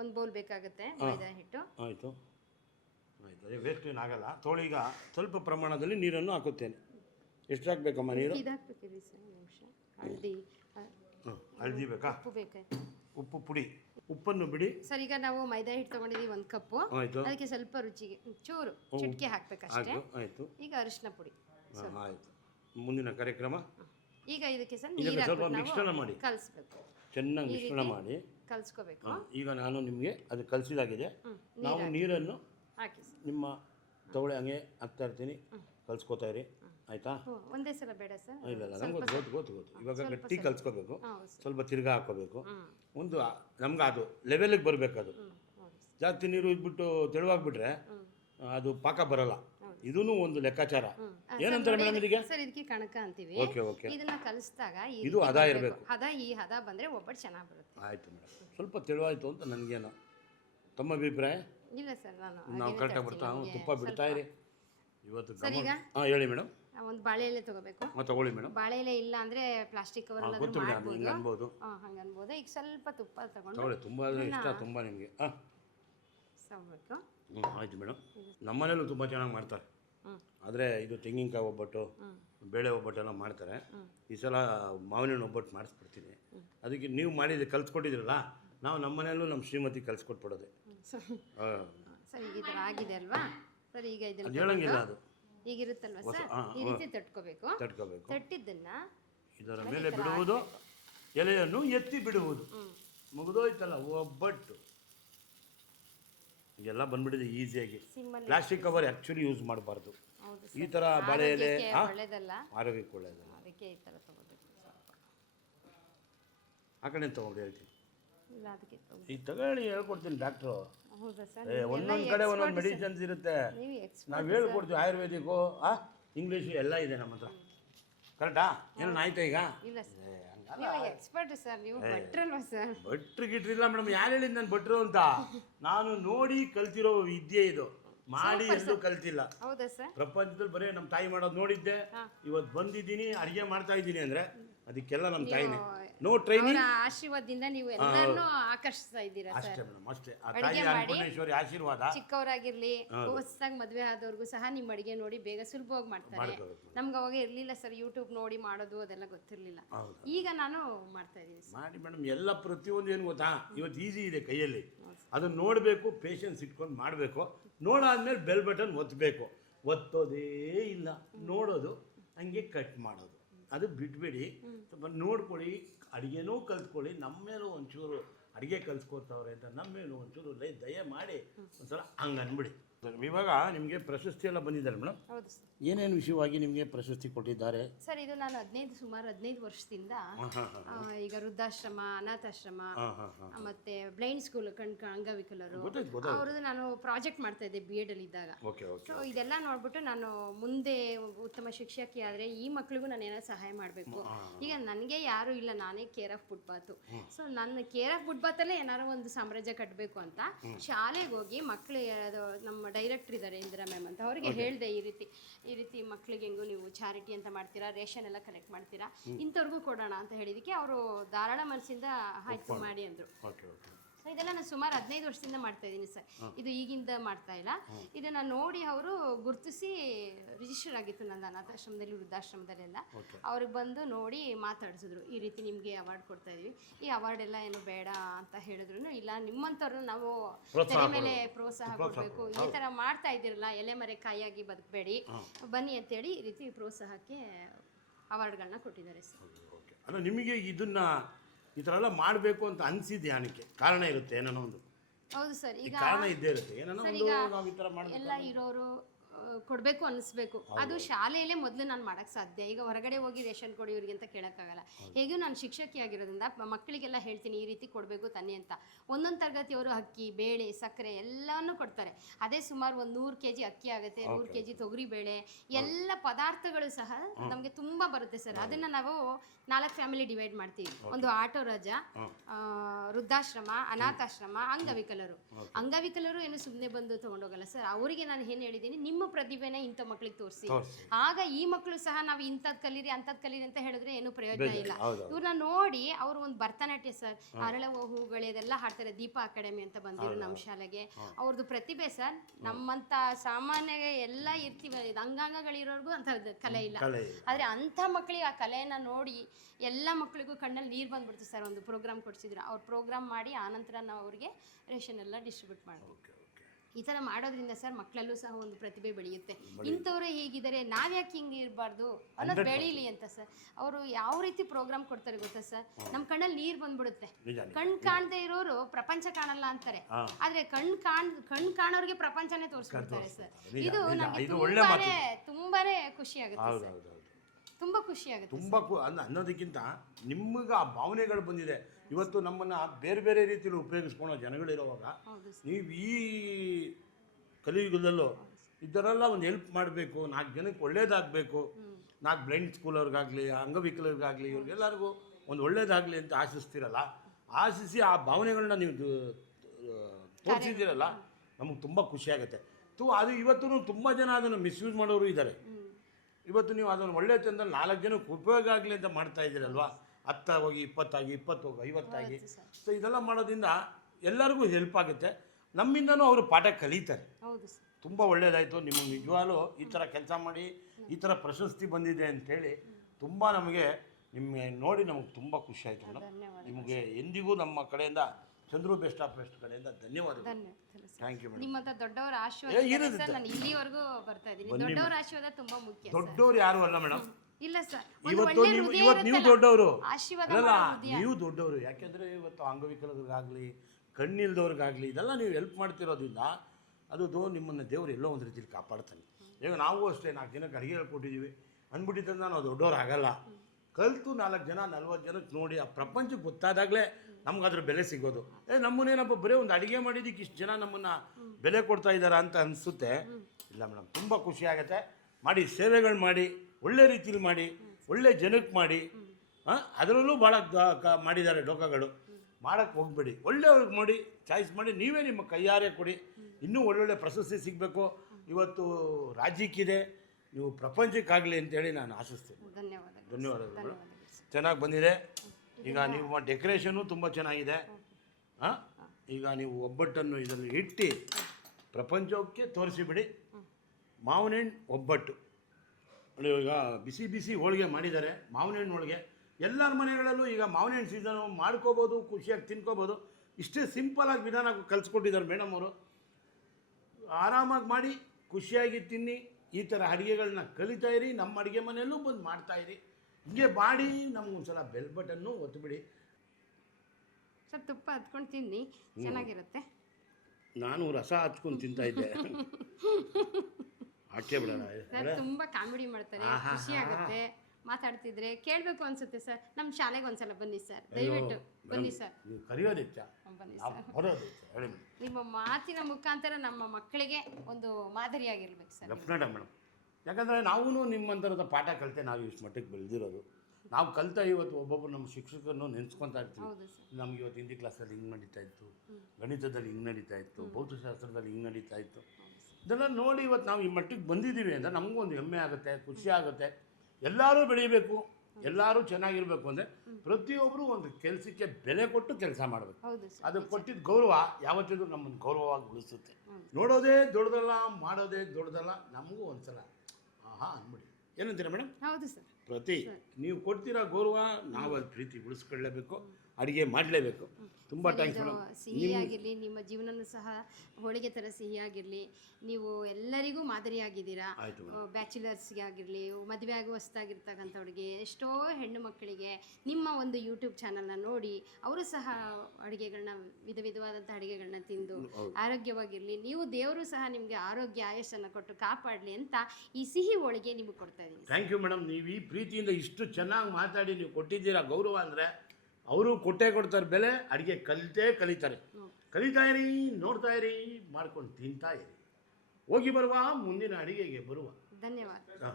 ಒಂದು ಬೌಲ್ ಬೇಕಾಗುತ್ತೆ ಮೈದಾ ಹಿಟ್ಟು. ಆಯಿತು ಆಯಿತು. ಅದೇ ವೇಸ್ಟ್ ಏನಾಗಲ್ಲ. ಈಗ ಸ್ವಲ್ಪ ಪ್ರಮಾಣದಲ್ಲಿ ನೀರನ್ನು ಹಾಕುತ್ತೇನೆ. ಎಷ್ಟು ಹಾಕ್ಬೇಕಮ್ಮ ನೀರು? ಇದು ಹಾಕ್ಬೇಕಿರಿ ಸರ್. ನಿಮಿಷ. ಹಳದಿ ಬೇಕಾ? ಉಪ್ಪು ಬೇಕಾಯ್ತು. ಉಪ್ಪು ಪುಡಿ. ಉಪ್ಪನ್ನು ಬಿಡಿ ಸರ್. ಈಗ ನಾವು ಮೈದಾ ಹಿಟ್ಟು ತೊಗೊಂಡಿದ್ದೀವಿ 1 ಕಪ್ಪು. ಆಯಿತು. ಅದಕ್ಕೆ ಸ್ವಲ್ಪ ರುಚಿಗೆ ಚೂರು ಚಿಟಿಕೆ ಹಾಕ್ಬೇಕಷ್ಟೇ. ಆಯಿತು. ಈಗ ಅರಿಶಿನ ಪುಡಿ. ಆಯಿತು. ಮುಂದಿನ ಕಾರ್ಯಕ್ರಮ. ಈಗ ಇದಕ್ಕೆ ಸರ್ ನೀರು ಸ್ವಲ್ಪ ಮಿಶ್ರಣ ಮಾಡಿ ಕಲಿಸ್ಬೇಕು. ಚೆನ್ನಾಗಿ ಮಿಶ್ರಣ ಮಾಡಿ ಕಲಿಸ್ಕೋಬೇಕು. ಈಗ ನಾನು ನಿಮಗೆ ಅದು ಕಲಿಸಿದಾಗಿದೆ. ನಾವು ನೀರನ್ನು ಹಾಕಿ ನಿಮ್ಮ ತಗೊಳ್ಳಿ, ಹಂಗೆ ಹಾಕ್ತಾ ಇರ್ತೀನಿ. ಕಲಿಸ್ಕೋತಾ ಇರಿ, ಆಯಿತಾ? ಒಂದೇ ಸಲ ಬೇಡ ಸರ್. ಇಲ್ಲ ನಮ್ಗೆ ಗೊತ್ತು. ಇವಾಗ ಗಟ್ಟಿ ಕಲಿಸ್ಕೋಬೇಕು. ಸ್ವಲ್ಪ ತಿರ್ಗಾ ಹಾಕೋಬೇಕು. ಒಂದು ನಮ್ಗೆ ಅದು ಲೆವೆಲಿಗೆ ಬರಬೇಕು. ಅದು ಜಾಸ್ತಿ ನೀರು ಇದ್ಬಿಟ್ಟು ತೆಳುವಾಗ್ಬಿಟ್ರೆ ಅದು ಪಾಕ ಬರಲ್ಲ. ಇದೂ ಒಂದು ಲೆಕ್ಕಾಚಾರ. ಏನಂತಾರೆ ಮೇಡಮ್ ಇದಕ್ಕೆ? ಸರ್, ಇದಕ್ಕೆ ಕಣಕ ಅಂತೀವಿ. Okay okay. ಇದನ್ನ ಕಲಿಸಿದಾಗ ಇದು ಹದ ಇರಬೇಕು. ಹದ ಬಂದ್ರೆ ಒಬ್ಬಟ್ಟು ಚೆನ್ನಾಗಿ ಬರುತ್ತೆ. ಆಯ್ತು ಮೇಡಮ್. ಸ್ವಲ್ಪ ತೆಳುವಾಯ್ತು ಅಂತ ನನಗೇನೋ. ತಮ್ಮ ಅಭಿಪ್ರಾಯ? ಇಲ್ಲ ಸರ್, ನಾವು ಕರೆಕ್ಟಾಗಿ ತುಪ್ಪ ಬಿಡ್ತಾ ಇರಿ ಇವತ್ತು. ಹೇಳಿ ಮೇಡಮ್. ಒಂದು ಬಾಳೆ ಎಲೆ ತಗೋಬೇಕು. ತಗೊಳ್ಳಿ ಮೇಡಮ್. ಬಾಳೆ ಎಲೆ ಇಲ್ಲ ಅಂದ್ರೆ ಪ್ಲಾಸ್ಟಿಕ್ ಕವರ್ ಎಲ್ಲ ಗೊತ್ತು ಬಿಡಿ, ಅದು ಹಿಂಗೆ ಅನ್ಬೋದು. ಹಂಗೆ ಅನ್ಬೋದು. ಈಗ ಸ್ವಲ್ಪ ತುಪ್ಪ ತಗೊಂಡು ತಗೊಳ್ಳಿ, ತುಂಬ ಇಷ್ಟ ತುಂಬ ನಿಮಗೆ. ಸವಬೇಕು. ಆಯ್ತು ಮೇಡಮ್. ನಮ್ಮನೇಲೂ ತುಂಬ ಚೆನ್ನಾಗಿ ಮಾಡ್ತಾರೆ. ಆದರೆ ಇದು ತೆಂಗಿನಕಾಯಿ ಒಬ್ಬಟ್ಟು, ಬೇಳೆ ಒಬ್ಬಟ್ಟೆಲ್ಲ ಮಾಡ್ತಾರೆ. ಈ ಸಲ ಮಾವಿನ ಹಣ್ಣು ಒಬ್ಬಟ್ಟು ಮಾಡಿಸ್ಬಿಡ್ತೀನಿ. ಅದಕ್ಕೆ ನೀವು ಮಾಡಿದ ಕಲ್ಸ್ಕೊಟ್ಟಿದ್ರಲ್ಲ, ನಾವು ನಮ್ಮನೇಲೂ ನಮ್ಮ ಶ್ರೀಮತಿ ಕಲ್ಸ್ಕೊಟ್ಬಿಡೋದೆ. ಸರ್ ಈಗ ಈ ಥರ ಆಗಿದೆ ಅಲ್ವಾ ಸರ್? ಈಗ ಇದನ್ನು ಹೇಳಂಗಿಲ್ಲ, ಅದು ಈಗಿರುತ್ತಲ್ವ ಸರ್, ಈ ರೀತಿ ತಟ್ಕೋಬೇಕು. ತಟ್ಟಿದ್ದನ್ನ ಇದರ ಮೇಲೆ ಬಿಡುವುದು, ಎಲೆಯನ್ನು ಎತ್ತಿ ಬಿಡುವುದು. ಮುಗಿದೋಯ್ತಲ್ಲ ಒಬ್ಬಟ್ಟು. ಇದೆಲ್ಲ ಬಂದ್ಬಿಟ್ಟಿದೆ ಈಸಿಯಾಗಿ. ಪ್ಲಾಸ್ಟಿಕ್ ಕವರ್ ಆ್ಯಕ್ಚುಲಿ ಯೂಸ್ ಮಾಡಬಾರ್ದು. ಈ ಥರ ಬಾಳೆ ಎಲೆ ಒಳ್ಳೇದಲ್ಲ, ಆರೋಗ್ಯಕ್ಕೆ ಒಳ್ಳೆಯದಲ್ಲ. ಅದಕ್ಕೆ ಈ ಥರ ತಗೋಬೇಕು. ಆ ಕಡೆ ತೊಗೊಂಡು ಹೇಳ್ತೀನಿ. ಇಲ್ಲ ಅದಕ್ಕೆ ಈಗ ತಗೊಳ್ಳಿ, ಹೇಳ್ಕೊಡ್ತೀನಿ ಡಾಕ್ಟ್ರು. ಹೌದಾ ಸರ್? ಒಂದೊಂದು ಕಡೆ ಒಂದೊಂದು ಮೆಡಿಸಿನ್ಸ್ ಇರುತ್ತೆ. ನಾವು ಹೇಳ್ಕೊಡ್ತೀವಿ. ಆಯುರ್ವೇದಿಕ್ಕು, ಇಂಗ್ಲೀಷು ಎಲ್ಲ ಇದೆ ನಮ್ಮ ಹತ್ರ. ಕರೆಕ್ಟಾ? ಏನು ಆಯ್ತಾ ಈಗ? ಇಲ್ಲ ಸರ್, ನೀವು ಎಕ್ಸ್ಪರ್ಟ್ ಸರ್, ನೀವು ಭಟ್ರಲ್ವಾ ಸರ್? ಭಟ್ರು ಗಿಟ್ರಿಲ್ಲ ಮೇಡಮ್. ಯಾರು ಹೇಳಿದ್ ನಾನು ಭಟ್ರು ಅಂತ? ನಾನು ನೋಡಿ ಕಲ್ತಿರೋ ವಿದ್ಯೆ ಇದು, ಮಾಡಿ ಎಲ್ಲೂ ಕಲ್ತಿಲ್ಲ. ಹೌದಾ ಸರ್? ಪ್ರಪಂಚದಲ್ಲಿ ಬರೀ ನಮ್ಮ ತಾಯಿ ಮಾಡೋದು ನೋಡಿದ್ದೆ. ಇವತ್ತು ಬಂದಿದ್ದೀನಿ, ಅಡುಗೆ ಮಾಡ್ತಾ ಇದ್ದೀನಿ ಅಂದರೆ ಅದಕ್ಕೆಲ್ಲ ನಮ್ಮ ತಾಯಿನೇ. ನೋ ಟ್ರೈನಿಂಗ್, ಆಶೀರ್ವಾದದಿಂದ ನೀವು ಎಲ್ಲರನ್ನೂ ಆಕರ್ಷಿಸ್ತಾ ಇದ್ದೀರಾ ಸರ್. ಅಷ್ಟೇ ಮೇಡಮ್, ಅಷ್ಟೇ. ಆ ತಾಯಿ ಅನ್ನಪೂರ್ಣೇಶ್ವರಿ ಆಶೀರ್ವಾದ. ಚಿಕ್ಕವರಾಗಿರ್ಲಿ, ಹೊಸದಾಗಿ ಮದುವೆ ಆದವ್ರಿಗೂ ಸಹ ನಿಮ್ಮ ಅಡುಗೆ ನೋಡಿ ಬೇಗ ಸುಲಭವಾಗಿ ಮಾಡ್ತಾರೆ. ನಮ್ಗೆ ಅವಾಗ ಇರಲಿಲ್ಲ ಸರ್, ಯೂಟ್ಯೂಬ್ ನೋಡಿ ಮಾಡೋದು ಅದೆಲ್ಲ ಗೊತ್ತಿರಲಿಲ್ಲ. ಈಗ ನಾನು ಮಾಡ್ತಾ ಇದ್ದೀನಿ ಮಾಡಿ ಮೇಡಮ್. ಎಲ್ಲ ಪ್ರತಿಯೊಂದು ಏನು ಗೊತ್ತಾ, ಇವತ್ತು ಈಸಿ ಇದೆ ಕೈಯಲ್ಲಿ. ಅದನ್ನು ನೋಡಬೇಕು, ಪೇಷನ್ಸ್ ಇಟ್ಕೊಂಡು ಮಾಡಬೇಕು. ನೋಡಾದ್ಮೇಲೆ ಬೆಲ್ ಬಟನ್ ಒತ್ತಬೇಕು. ಒತ್ತೋದೇ ಇಲ್ಲ, ನೋಡೋದು, ಹಂಗೆ ಕಟ್ ಮಾಡೋದು. ಅದು ಬಿಟ್ಬೇಡಿ. ಸ್ವಲ್ಪ ನೋಡ್ಕೊಳ್ಳಿ, ಅಡುಗೆನೂ ಕಲ್ತ್ಕೊಳ್ಳಿ. ನಮ್ಮ ಮೇಲೂ ಒಂಚೂರು ಅಡುಗೆ ಕಲ್ಸ್ಕೊಡ್ತಾವ್ರೆ ಅಂತ ನಮ್ಮ ಮೇಲೂ ಒಂಚೂರು ದಯ ಮಾಡಿ ಒಂದ್ಸಲ ಹಂಗೆ ಅಂದ್ಬಿಡಿ. ಇವಾಗ ನಿಮಗೆ ಪ್ರಶಸ್ತಿ ಎಲ್ಲ ಬಂದಿದ್ದಾರೆ ಮೇಡಮ್. ಹೌದು ಸರ್. ಏನೇನು ವಿಷಯವಾಗಿ ನಿಮಗೆ ಪ್ರಶಸ್ತಿ ಕೊಟ್ಟಿದ್ದಾರೆ ಸರ್? ಇದು ನಾನು ಸುಮಾರು 15 ವರ್ಷದಿಂದ ಈಗ ವೃದ್ಧಾಶ್ರಮ, ಅನಾಥಾಶ್ರಮ, ಮತ್ತೆ ಬ್ಲೈಂಡ್ ಸ್ಕೂಲ್, ಅಂಗವಿಕಲರು, ಅವ್ರದ್ದು ನಾನು ಪ್ರಾಜೆಕ್ಟ್ ಮಾಡ್ತಾ ಇದ್ದೆ BEd ಅಲ್ಲಿ ಇದ್ದಾಗ. ಸೊ ಇದೆಲ್ಲ ನೋಡ್ಬಿಟ್ಟು ನಾನು ಮುಂದೆ ಉತ್ತಮ ಶಿಕ್ಷಕಿ ಆದರೆ ಈ ಮಕ್ಳಿಗೂ ನಾನು ಏನಾದ್ರು ಸಹಾಯ ಮಾಡಬೇಕು. ಈಗ ನನಗೆ ಯಾರು ಇಲ್ಲ, ನಾನೇ ಕೇರ್ ಆಫ್ ಫುಟ್ಪಾತು. ಸೊ ನನ್ನ ಕೇರ್ ಆಫ್ ಫುಟ್ಪಾತಲ್ಲೇ ಏನಾರು ಒಂದು ಸಾಮ್ರಾಜ್ಯ ಕಟ್ಟಬೇಕು ಅಂತ ಶಾಲೆಗೆ ಹೋಗಿ ಮಕ್ಕಳು, ನಮ್ಮ ಡೈರೆಕ್ಟರ್ ಇದ್ದಾರೆ ಇಂದಿರಾ ಮ್ಯಾಮ್ ಅಂತ, ಅವರಿಗೆ ಹೇಳಿದೆ ಈ ರೀತಿ ಮಕ್ಳಿಗೆ ಹೆಂಗು ನೀವು ಚಾರಿಟಿ ಅಂತ ಮಾಡ್ತೀರಾ, ರೇಷನ್ ಎಲ್ಲ ಕಲೆಕ್ಟ್ ಮಾಡ್ತೀರಾ, ಇಂಥವ್ರಿಗೂ ಕೊಡೋಣ ಅಂತ ಹೇಳಿದಕ್ಕೆ ಅವರು ಧಾರಾಳ ಮನಸ್ಸಿಂದ ಆಯ್ತು ಮಾಡಿ ಅಂದರು. ಸೊ ಇದೆಲ್ಲ ನಾನು ಸುಮಾರು 15 ವರ್ಷದಿಂದ ಮಾಡ್ತಾ ಇದ್ದೀನಿ ಸರ್. ಇದು ಈಗಿಂದ ಮಾಡ್ತಾ ಇಲ್ಲ. ಇದನ್ನು ನೋಡಿ ಅವರು ಗುರುತಿಸಿ ರಿಜಿಸ್ಟರ್ ಆಗಿತ್ತು ನನ್ನ ಅನಾಥಾಶ್ರಮದಲ್ಲಿ, ವೃದ್ಧಾಶ್ರಮದಲ್ಲೆಲ್ಲ. ಅವ್ರಿಗೆ ಬಂದು ನೋಡಿ ಮಾತಾಡಿಸಿದ್ರು, ಈ ರೀತಿ ನಿಮಗೆ ಅವಾರ್ಡ್ ಕೊಡ್ತಾ ಇದೀವಿ, ಈ ಅವಾರ್ಡ್ ಎಲ್ಲ ಏನು ಬೇಡ ಅಂತ ಹೇಳಿದ್ರು. ಇಲ್ಲ, ನಿಮ್ಮಂಥವ್ರನ್ನ ನಾವು ತೆರೆ ಮೇಲೆ ಪ್ರೋತ್ಸಾಹ ಕೊಡಬೇಕು, ಈ ಥರ ಮಾಡ್ತಾ ಇದ್ದೀರಲ್ಲ, ಎಲೆ ಮರೆ ಕಾಯಾಗಿ ಬದುಕಬೇಡಿ, ಬನ್ನಿ ಅಂತೇಳಿ ಈ ರೀತಿ ಪ್ರೋತ್ಸಾಹಕ್ಕೆ ಅವಾರ್ಡ್ಗಳನ್ನ ಕೊಟ್ಟಿದ್ದಾರೆ ಸರ್. ಅಲ್ಲ, ನಿಮಗೆ ಇದನ್ನ ಈ ಥರ ಎಲ್ಲ ಮಾಡಬೇಕು ಅಂತ ಅನಿಸಿದ್ದೆ ಏನಕ್ಕೆ? ಕಾರಣ ಇರುತ್ತೆ, ಏನೋ ಒಂದು. ಹೌದು ಸರ್. ಈಗ ಕಾರಣ ಇದ್ದೇ ಇರುತ್ತೆ, ಏನೋ ಒಂದು ನಾವು ಈ ಥರ ಮಾಡಬೇಕು, ಎಲ್ಲ ಇರೋರು ಕೊಡಬೇಕು ಅನ್ನಿಸ್ಬೇಕು. ಅದು ಶಾಲೆಯಲ್ಲೇ ಮೊದಲು ನಾನು ಮಾಡೋಕ್ಕೆ ಸಾಧ್ಯ. ಈಗ ಹೊರಗಡೆ ಹೋಗಿ ರೇಷನ್ ಕೊಡಿ ಇವ್ರಿಗೆ ಅಂತ ಕೇಳೋಕ್ಕಾಗಲ್ಲ. ಹೇಗೂ ನಾನು ಶಿಕ್ಷಕಿ ಆಗಿರೋದ್ರಿಂದ ಮಕ್ಕಳಿಗೆಲ್ಲ ಹೇಳ್ತೀನಿ ಈ ರೀತಿ ಕೊಡಬೇಕು ತನ್ನಿ ಅಂತ. ಒಂದೊಂದು ತರಗತಿಯವರು ಅಕ್ಕಿ, ಬೇಳೆ, ಸಕ್ಕರೆ ಎಲ್ಲನೂ ಕೊಡ್ತಾರೆ. ಅದೇ ಸುಮಾರು ಒಂದು 100 kg ಅಕ್ಕಿ ಆಗುತ್ತೆ, 100 kg ತೊಗರಿ ಬೇಳೆ, ಎಲ್ಲ ಪದಾರ್ಥಗಳು ಸಹ ನಮಗೆ ತುಂಬ ಬರುತ್ತೆ ಸರ್. ಅದನ್ನು ನಾವು 4 ಫ್ಯಾಮಿಲಿ ಡಿವೈಡ್ ಮಾಡ್ತೀವಿ. ಒಂದು ಆಟೋ ರಾಜ, ವೃದ್ಧಾಶ್ರಮ, ಅನಾಥಾಶ್ರಮ, ಅಂಗವಿಕಲರು ಏನು ಸುಮ್ಮನೆ ಬಂದು ತೊಗೊಂಡೋಗಲ್ಲ ಸರ್. ಅವರಿಗೆ ನಾನು ಏನು ಹೇಳಿದ್ದೀನಿ, ನಿಮ್ಮ ಪ್ರತಿಭೆನ ಇಂಥ ಮಕ್ಳಿಗೆ ತೋರಿಸಿ, ಆಗ ಈ ಮಕ್ಕಳು ಸಹ ನಾವು ಇಂಥದ್ದು ಕಲೀರಿ ಅಂಥದ್ದು ಕಲೀರಿ ಅಂತ ಹೇಳಿದ್ರೆ ಏನು ಪ್ರಯೋಜನ ಇಲ್ಲ. ಇವ್ರನ್ನ ನೋಡಿ ಅವರು ಒಂದು ಭರತನಾಟ್ಯ ಸರ್, ಅರಳವ ಹೂಗಳೆದೆಲ್ಲ ಹಾಡ್ತಾರೆ, ದೀಪ ಅಕಾಡೆಮಿ ಅಂತ ಬಂದಿರು ನಮ್ಮ ಶಾಲೆಗೆ. ಅವ್ರದ್ದು ಪ್ರತಿಭೆ ಸರ್, ನಮ್ಮಂಥ ಸಾಮಾನ್ಯ ಎಲ್ಲ ಇರ್ತೀವಿ, ಅಂಗಾಂಗಗಳಿರೋರ್ಗೂ ಅಂತ ಕಲೆ ಇಲ್ಲ. ಆದರೆ ಅಂಥ ಮಕ್ಕಳಿಗೆ ಆ ಕಲೆಯನ್ನು ನೋಡಿ ಎಲ್ಲ ಮಕ್ಕಳಿಗೂ ಕಣ್ಣಲ್ಲಿ ನೀರು ಬಂದ್ಬಿಡ್ತು ಸರ್. ಒಂದು ಪ್ರೋಗ್ರಾಮ್ ಕೊಡಿಸಿದ್ರು, ಅವ್ರು ಪ್ರೋಗ್ರಾಮ್ ಮಾಡಿ ಆನಂತರ ನಾವು ಅವ್ರಿಗೆ ರೇಷನ್ ಎಲ್ಲ ಡಿಸ್ಟ್ರಿಬ್ಯೂಟ್ ಮಾಡಿದ್ವಿ. ಈ ಥರ ಮಾಡೋದ್ರಿಂದ ಸರ್ ಮಕ್ಕಳಲ್ಲೂ ಸಹ ಒಂದು ಪ್ರತಿಭೆ ಬೆಳೆಯುತ್ತೆ. ಇಂಥವ್ರೆ ಹೀಗಿದ್ದಾರೆ, ನಾವ್ಯಾಕೆ ಹಿಂಗೆ ಇರಬಾರ್ದು ಅನ್ನೋದು ಬೆಳೀಲಿ ಅಂತ ಸರ್. ಅವರು ಯಾವ ರೀತಿ ಪ್ರೋಗ್ರಾಮ್ ಕೊಡ್ತಾರೆ ಗೊತ್ತಾ ಸರ್, ನಮ್ಮ ಕಣ್ಣಲ್ಲಿ ನೀರು ಬಂದ್ಬಿಡುತ್ತೆ. ಕಣ್ ಕಾಣದೇ ಇರೋರು ಪ್ರಪಂಚ ಕಾಣಲ್ಲ ಅಂತಾರೆ, ಆದ್ರೆ ಕಣ್ ಕಾಣೋರಿಗೆ ಪ್ರಪಂಚನೇ ತೋರಿಸ್ಬಿಡ್ತಾರೆ ಸರ್. ಇದು ನಮಗೆ ತುಂಬಾನೇ ಖುಷಿ ಆಗುತ್ತೆ ಸರ್, ತುಂಬಾ ಖುಷಿ ಆಗುತ್ತೆ. ತುಂಬಾ ಅನ್ನೋದಕ್ಕಿಂತ ನಿಮಗೆ ಆ ಭಾವನೆಗಳು ಬಂದಿದೆ. ಇವತ್ತು ನಮ್ಮನ್ನು ಬೇರೆ ಬೇರೆ ರೀತಿಯಲ್ಲಿ ಉಪಯೋಗಿಸ್ಕೊಳ್ಳೋ ಜನಗಳಿರೋವಾಗ ನೀವು ಈ ಕಲಿಯುಗದಲ್ಲೂ ಇದರೆಲ್ಲ ಒಂದು ಹೆಲ್ಪ್ ಮಾಡಬೇಕು, 4 ಜನಕ್ಕೆ ಒಳ್ಳೇದಾಗಬೇಕು, 4 ಬ್ಲೈಂಡ್ ಸ್ಕೂಲವ್ರಿಗಾಗಲಿ, ಅಂಗವಿಕಲರಿಗಾಗಲಿ, ಇವ್ರಿಗೆಲ್ಲರಿಗೂ ಒಂದು ಒಳ್ಳೇದಾಗಲಿ ಅಂತ ಆಶಿಸ್ತೀರಲ್ಲ, ಆಶಿಸಿ ಆ ಭಾವನೆಗಳನ್ನ ನೀವು ತೋರಿಸಿದ್ದೀರಲ್ಲ, ನಮಗೆ ತುಂಬ ಖುಷಿಯಾಗುತ್ತೆ. ಅದು ಇವತ್ತು ತುಂಬ ಜನ ಅದನ್ನು ಮಿಸ್ಯೂಸ್ ಮಾಡೋರು ಇದ್ದಾರೆ. ಇವತ್ತು ನೀವು ಅದನ್ನು ಒಳ್ಳೆ ಚಂದಲ್ಲಿ 4 ಜನಕ್ಕೆ ಉಪಯೋಗ ಆಗಲಿ ಅಂತ ಮಾಡ್ತಾ ಇದ್ದೀರಲ್ವಾ, 10 ಹೋಗಿ 20 ಆಗಿ, 20 ಹೋಗಿ 50 ಆಗಿ. ಸೊ ಇದೆಲ್ಲ ಮಾಡೋದ್ರಿಂದ ಎಲ್ಲರಿಗೂ ಹೆಲ್ಪ್ ಆಗುತ್ತೆ, ನಮ್ಮಿಂದನೂ ಅವರು ಪಾಠ ಕಲಿತಾರೆ. ಹೌದು ಸರ್. ತುಂಬ ಒಳ್ಳೆಯದಾಯಿತು. ನಿಮಗೆ ನಿಜವಾಗ್ಲೂ ಈ ಥರ ಕೆಲಸ ಮಾಡಿ ಈ ಥರ ಪ್ರಶಸ್ತಿ ಬಂದಿದೆ ಅಂಥೇಳಿ ತುಂಬ ನಮಗೆ ನಿಮಗೆ ನೋಡಿ ನಮಗೆ ತುಂಬ ಖುಷಿ ಆಯಿತು ಮೇಡಮ್. ಧನ್ಯವಾದ. ನಿಮಗೆ ಎಂದಿಗೂ ನಮ್ಮ ಕಡೆಯಿಂದ ಚಂದ್ರು ಬೆಸ್ಟ್ ಆಫ್ ಬೆಸ್ಟ್ ಕಡೆಯಿಂದ ಧನ್ಯವಾದಗಳು. Thank you madam. ನಿಮ್ಮಂತ ದೊಡ್ಡವರ ಆಶೀರ್ವಾದ ಇರುತ್ತೆ. ಸರ್, ನಾನು ಇಲ್ಲಿವರೆಗೂ ಬರ್ತಾ ಇದ್ದೀನಿ. ದೊಡ್ಡವರ ಆಶೀರ್ವಾದ ತುಂಬಾ ಮುಖ್ಯ ಸರ್. ದೊಡ್ಡವರು ಯಾರು ಅಲ್ಲ ಮೇಡಮ್. ಇಲ್ಲ ಸರ್, ಇವತ್ತು ನೀವು ದೊಡ್ಡವರು ಆಶೀರ್ವಾದ ಅಲ್ಲ, ಮಾಡೋ ಹೃದಯ. ನೀವು ದೊಡ್ಡವರು. ಯಾಕೆಂದರೆ ಇವತ್ತು ಅಂಗವಿಕಲರಿಗಾಗಲಿ ಕಣ್ಣಿಲ್ದವ್ರಿಗಾಗಲಿ ಇದೆಲ್ಲ ನೀವು ಹೆಲ್ಪ್ ಮಾಡ್ತಿರೋದ್ರಿಂದ ಅದು ನಿಮ್ಮನ್ನು ದೇವರು ಎಲ್ಲೋ ಒಂದು ರೀತಿಯಲ್ಲಿ ಕಾಪಾಡ್ತಾನೆ. ಈಗ ನಾವು ಅಷ್ಟೇ 4 ಜನಕ್ಕೆ ಅಡುಗೆ ಹೇಳ್ಕೊಟ್ಟಿದ್ದೀವಿ ಅಂದ್ಬಿಟ್ಟಿದ್ದಂದ್ರೆ ನಾವು ದೊಡ್ಡವ್ರು ಆಗಲ್ಲ. ಕಲಿತು 4 ಜನ 40 ಜನಕ್ಕೆ ನೋಡಿ ಆ ಪ್ರಪಂಚಕ್ಕೆ ಗೊತ್ತಾದಾಗಲೇ ನಮ್ಗೆ ಅದ್ರ ಬೆಲೆ ಸಿಗೋದು. ನಮ್ಮನ್ನೇನಪ್ಪ ಬರೀ ಒಂದು ಅಡುಗೆ ಮಾಡಿದ್ದಕ್ಕೆ ಇಷ್ಟು ಜನ ನಮ್ಮನ್ನು ಬೆಲೆ ಕೊಡ್ತಾ ಇದ್ದಾರಾ ಅಂತ ಅನಿಸುತ್ತೆ. ಇಲ್ಲ ಮೇಡಮ್, ತುಂಬ ಖುಷಿ ಆಗುತ್ತೆ. ಮಾಡಿ, ಸೇವೆಗಳು ಮಾಡಿ, ಒಳ್ಳೆ ರೀತಿಲಿ ಮಾಡಿ, ಒಳ್ಳೆ ಜನಕ್ಕೆ ಮಾಡಿ. ಅದರಲ್ಲೂ ಭಾಳ ಮಾಡಿದ್ದಾರೆ ಡೋಕಾಗಳು. ಮಾಡೋಕ್ಕೆ ಹೋಗ್ಬೇಡಿ, ಒಳ್ಳೆಯವ್ರಿಗೆ ಮಾಡಿ, ಚಾಯ್ಸ್ ಮಾಡಿ, ನೀವೇ ನಿಮ್ಮ ಕೈಯಾರೆ ಕೊಡಿ. ಇನ್ನೂ ಒಳ್ಳೊಳ್ಳೆ ಪ್ರಶಸ್ತಿ ಸಿಗಬೇಕು. ಇವತ್ತು ರಾಜ್ಯಕ್ಕಿದೆ, ನೀವು ಪ್ರಪಂಚಕ್ಕಾಗಲಿ ಅಂತೇಳಿ ನಾನು ಆಶಿಸ್ತೇನೆ. ಧನ್ಯವಾದಗಳು. ಚೆನ್ನಾಗಿ ಬಂದಿದೆ. ಈಗ ನಿಮ್ಮ ಡೆಕೋರೇಷನು ತುಂಬ ಚೆನ್ನಾಗಿದೆ. ಈಗ ನೀವು ಒಬ್ಬಟ್ಟನ್ನು ಇದನ್ನು ಇಟ್ಟು ಪ್ರಪಂಚಕ್ಕೆ ತೋರಿಸಿಬಿಡಿ. ಮಾವಿನ ಹಣ್ಣು ಒಬ್ಬಟ್ಟು ಈಗ ಬಿಸಿ ಬಿಸಿ ಹೋಳಿಗೆ ಮಾಡಿದ್ದಾರೆ. ಮಾವಿನ ಹಣ್ಣು ಹೋಳಿಗೆ ಎಲ್ಲರ ಮನೆಗಳಲ್ಲೂ ಈಗ ಮಾವಿನ ಹಣ್ಣು ಸೀಸನು ಮಾಡ್ಕೋಬೋದು, ಖುಷಿಯಾಗಿ ತಿನ್ಕೋಬೋದು. ಇಷ್ಟೇ ಸಿಂಪಲಾಗಿ ವಿಧಾನ ಕಲಿಸ್ಕೊಟ್ಟಿದ್ದಾರೆ ಮೇಡಮ್ ಅವರು. ಆರಾಮಾಗಿ ಮಾಡಿ, ಖುಷಿಯಾಗಿ ತಿನ್ನಿ. ಈ ಥರ ಅಡುಗೆಗಳನ್ನ ಕಲಿತಾ ಇರಿ. ನಮ್ಮ ಅಡುಗೆ ಮನೆಯಲ್ಲೂ ಬಂದು ಮಾಡ್ತಾಯಿರಿ. ಹಿಂಗೆ ಮಾಡಿ ನಮಗೊಂದ್ಸಲ ಬೆಲ್ ಬಟನ್ನು ಒತ್ತುಬಿಡಿ. ಸರ್, ತುಪ್ಪ ಹತ್ಕೊಂಡು ತಿನ್ನಿ, ಚೆನ್ನಾಗಿರುತ್ತೆ. ನಾನು ರಸ ಹಚ್ಕೊಂಡು ತಿಂತಾ ಇದ್ದೆ. ಹಾಕೇ ಬಿಡೋಣ. ತುಂಬ ಕಾಮಿಡಿ ಮಾಡ್ತಾರೆ, ಖುಷಿ ಆಗುತ್ತೆ ಮಾತಾಡ್ತಿದ್ರೆ. ಕೇಳಬೇಕು ಅನ್ಸುತ್ತೆ ಸರ್. ನಮ್ಮ ಶಾಲೆಗೆ ಒಂದ್ಸಲ ಬನ್ನಿ ಸರ್, ದಯವಿಟ್ಟು ಬನ್ನಿ ಸರ್. ನೀವು ಕರೆಯೋದಿಚ್ಚ, ಬನ್ನಿ ಸರ್. ಬರೋದಿಚ್ಚ. ಹೇಳಿ ನಿಮ್ಮ ಮಾತಿನ ಮುಖಾಂತರ ನಮ್ಮ ಮಕ್ಕಳಿಗೆ ಒಂದು ಮಾದರಿಯಾಗಿರ್ಬೇಕು ಸರ್. Definite madam. ಯಾಕಂದರೆ ನಾವೂ ನಿಮ್ಮಂಥರದ ಪಾಠ ಕಲಿತೆ ನಾವು ಇಷ್ಟು ಮಟ್ಟಿಗೆ ಬೆಳೆದಿರೋದು. ನಾವು ಕಲಿತಾ ಇವತ್ತು ಒಬ್ಬೊಬ್ಬರು ನಮ್ಮ ಶಿಕ್ಷಕರನ್ನು ನೆನೆಸ್ಕೊತಾ ಇರ್ತೀವಿ. ನಮ್ಗೆ ಇವತ್ತು ಹಿಂದಿ ಕ್ಲಾಸಲ್ಲಿ ಹಿಂಗೆ ನಡೀತಾ ಇತ್ತು, ಗಣಿತದಲ್ಲಿ ಹಿಂಗೆ ನಡೀತಾ ಇತ್ತು, ಭೌತಶಾಸ್ತ್ರದಲ್ಲಿ ಹಿಂಗೆ ನಡೀತಾ ಇತ್ತು. ಇದೆಲ್ಲ ನೋಡಿ ಇವತ್ತು ನಾವು ಈ ಮಟ್ಟಿಗೆ ಬಂದಿದ್ದೀವಿ ಅಂತ ನಮಗೂ ಒಂದು ಹೆಮ್ಮೆ ಆಗುತ್ತೆ, ಖುಷಿ ಆಗುತ್ತೆ. ಎಲ್ಲರೂ ಬೆಳೀಬೇಕು, ಎಲ್ಲರೂ ಚೆನ್ನಾಗಿರಬೇಕು ಅಂದರೆ ಪ್ರತಿಯೊಬ್ಬರು ಒಂದು ಕೆಲಸಕ್ಕೆ ಬೆಲೆ ಕೊಟ್ಟು ಕೆಲಸ ಮಾಡಬೇಕು. ಅದು ಕೊಟ್ಟಿದ್ದ ಗೌರವ ಯಾವತ್ತಿದ್ರೂ ನಮ್ಮನ್ನು ಗೌರವವಾಗಿ ಉಳಿಸುತ್ತೆ. ನೋಡೋದೇ ದೊಡ್ಡದಲ್ಲ, ಮಾಡೋದೇ ದೊಡ್ಡದಲ್ಲ. ನಮಗೂ ಒಂದ್ಸಲ ಅಂದ್ಬಿಡಿ. ಏನಂತೀರಾ ಮೇಡಮ್? ಹೌದು ಸರ್. ಪ್ರತಿ ನೀವು ಕೊಡ್ತಿರೋ ಗೌರವ ನಾವು ಅದು ಪ್ರೀತಿ ಉಳಿಸ್ಕೊಳ್ಳೇಬೇಕು, ಅಡುಗೆ ಮಾಡಲೇಬೇಕು. ತುಂಬ ಥ್ಯಾಂಕ್ಸ್ ಮೇಡಮ್. ಸಿಹಿಯಾಗಿರಲಿ, ನಿಮ್ಮ ಜೀವನನೂ ಸಹ ಹೋಳಿಗೆ ಥರ ಸಿಹಿಯಾಗಿರಲಿ. ನೀವು ಎಲ್ಲರಿಗೂ ಮಾದರಿಯಾಗಿದ್ದೀರಾ. ಬ್ಯಾಚುಲರ್ಸ್ಗೆ ಆಗಿರಲಿ, ಮದುವೆ ಆಗಿ ಹೊಸ್ದಾಗಿರ್ತಕ್ಕಂಥವ್ರಿಗೆ, ಎಷ್ಟೋ ಹೆಣ್ಣು ಮಕ್ಕಳಿಗೆ ನಿಮ್ಮ ಒಂದು ಯೂಟ್ಯೂಬ್ ಚಾನಲ್ನ ನೋಡಿ ಅವರು ಸಹ ಅಡುಗೆಗಳನ್ನ, ವಿಧವಾದಂಥ ಅಡುಗೆಗಳನ್ನ ತಿಂದು ಆರೋಗ್ಯವಾಗಿರಲಿ. ನೀವು ದೇವರು ಸಹ ನಿಮಗೆ ಆರೋಗ್ಯ ಆಯಸ್ಸನ್ನು ಕೊಟ್ಟು ಕಾಪಾಡಲಿ ಅಂತ ಈ ಸಿಹಿ ಹೋಳಿಗೆ ನಿಮಗೆ ಕೊಡ್ತಾ ಇದ್ದೀನಿ. Thank you madam. ನೀವು ಈ ಪ್ರೀತಿಯಿಂದ ಇಷ್ಟು ಚೆನ್ನಾಗಿ ಮಾತಾಡಿ ನೀವು ಕೊಟ್ಟಿದ್ದೀರಾ ಗೌರವ ಅಂದರೆ ಅವರು ಕೊಟ್ಟೇ ಕೊಡ್ತಾರೆ ಬೆಲೆ. ಅಡುಗೆ ಕಲಿತಾರೆ. ಕಲಿತಾ ಇರಿ, ನೋಡ್ತಾ ಇರಿ, ಮಾಡ್ಕೊಂಡು ತಿಂತಾ ಇರಿ. ಹೋಗಿ ಬರುವ ಮುಂದಿನ ಅಡುಗೆಗೆ ಬರುವ. ಧನ್ಯವಾದ.